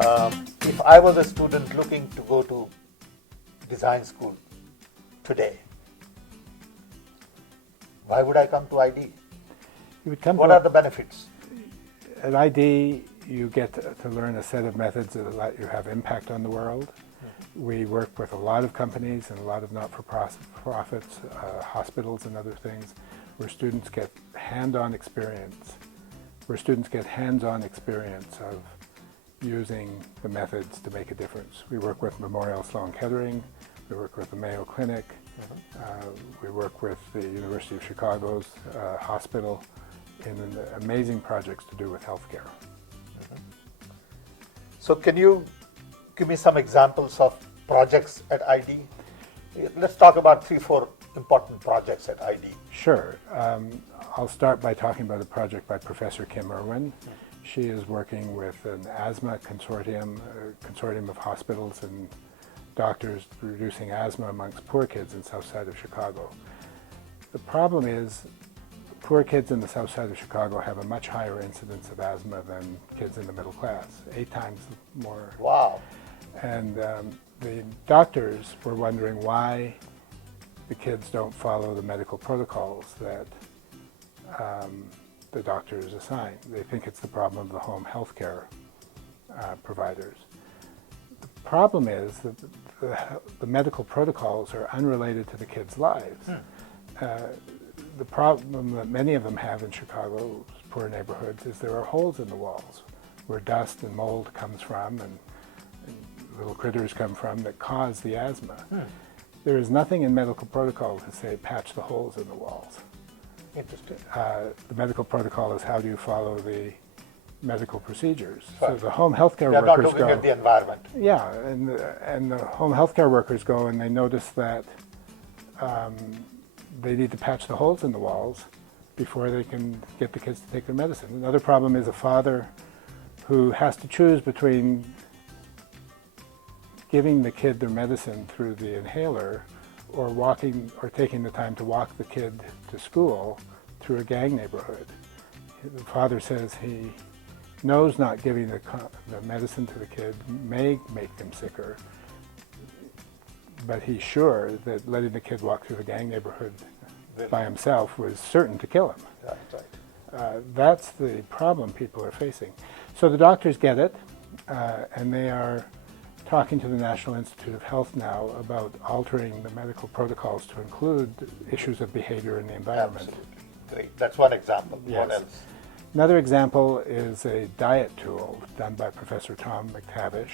If I was a student looking to go to design school today, why would I come to ID? You would come What to are the benefits? At ID, you get to learn a set of methods that let you have impact on the world. We work with a lot of companies and a lot of not-for-profits, hospitals and other things, where students get hands-on experience of using the methods to make a difference. We work with Memorial Sloan Kettering, we work with the Mayo Clinic, we work with the University of Chicago's hospital in amazing projects to do with healthcare. So can you give me some examples of projects at ID? Let's talk about 3-4 important projects at ID. Sure. I'll start by talking about a project by Professor Kim Irwin. She is working with an asthma consortium, a consortium of hospitals and doctors reducing asthma amongst poor kids in the south side of Chicago. The problem is poor kids in the south side of Chicago have a much higher incidence of asthma than kids in the middle class, 8 times more. Wow. And the doctors were wondering why the kids don't follow the medical protocols that the doctors assign. They think it's the problem of the home health care providers. The problem is that the medical protocols are unrelated to the kids' lives. The problem that many of them have in Chicago's poor neighborhoods is there are holes in the walls where dust and mold comes from and little critters come from that cause the asthma. There is nothing in medical protocol to say patch the holes in the walls. Interesting. The medical protocol is how do you follow the medical procedures. Right. So the home healthcare They're workers not looking at the environment. Yeah, and the home healthcare workers go and they notice that they need to patch the holes in the walls before they can get the kids to take their medicine. Another problem is a father who has to choose between giving the kid their medicine through the inhaler or walking or taking the time to walk the kid to school through a gang neighborhood. The father says he knows not giving the medicine to the kid may make them sicker, but he's sure that letting the kid walk through the gang neighborhood by himself was certain to kill him. That's right. That's the problem people are facing. So the doctors get it, and they are talking to the National Institute of Health now about altering the medical protocols to include issues of behavior in the environment. Absolutely. Great. That's one example. Yes. What else? Another example is a diet tool done by Professor Tom McTavish,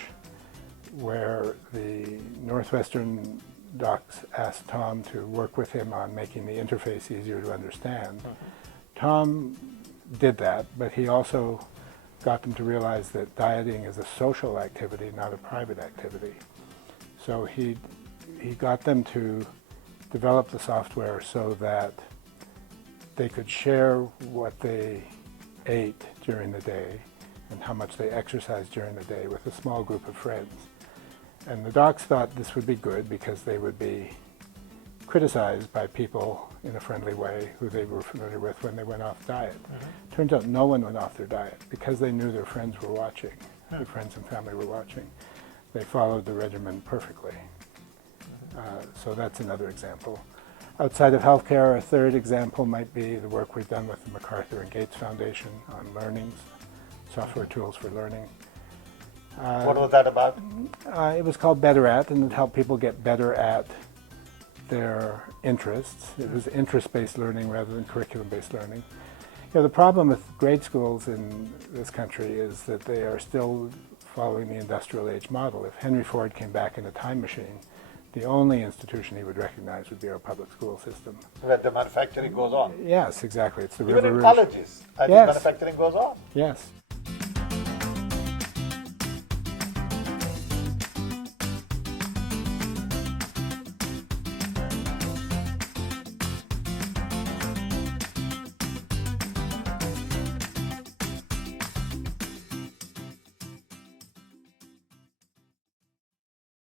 where the Northwestern docs asked Tom to work with him on making the interface easier to understand. Tom did that, but he also got them to realize that dieting is a social activity, not a private activity. So he got them to develop the software so that they could share what they ate during the day and how much they exercised during the day with a small group of friends. And the docs thought this would be good because they would be criticized by people in a friendly way who they were familiar with when they went off diet. Turns out no one went off their diet because they knew their friends were watching, their friends and family were watching. They followed the regimen perfectly. So that's another example. Outside of healthcare, a third example might be the work we've done with the MacArthur and Gates Foundation on learnings, software tools for learning. What was that about? It was called Better At, and it helped people get better at their interests. It was interest-based learning rather than curriculum-based learning. You know, the problem with grade schools in this country is that they are still following the industrial age model. If Henry Ford came back in a time machine, the only institution he would recognize would be our public school system. Where the manufacturing goes on. Yes, exactly. It's the Even River in Rouge. colleges, I think Yes. manufacturing goes on. Yes.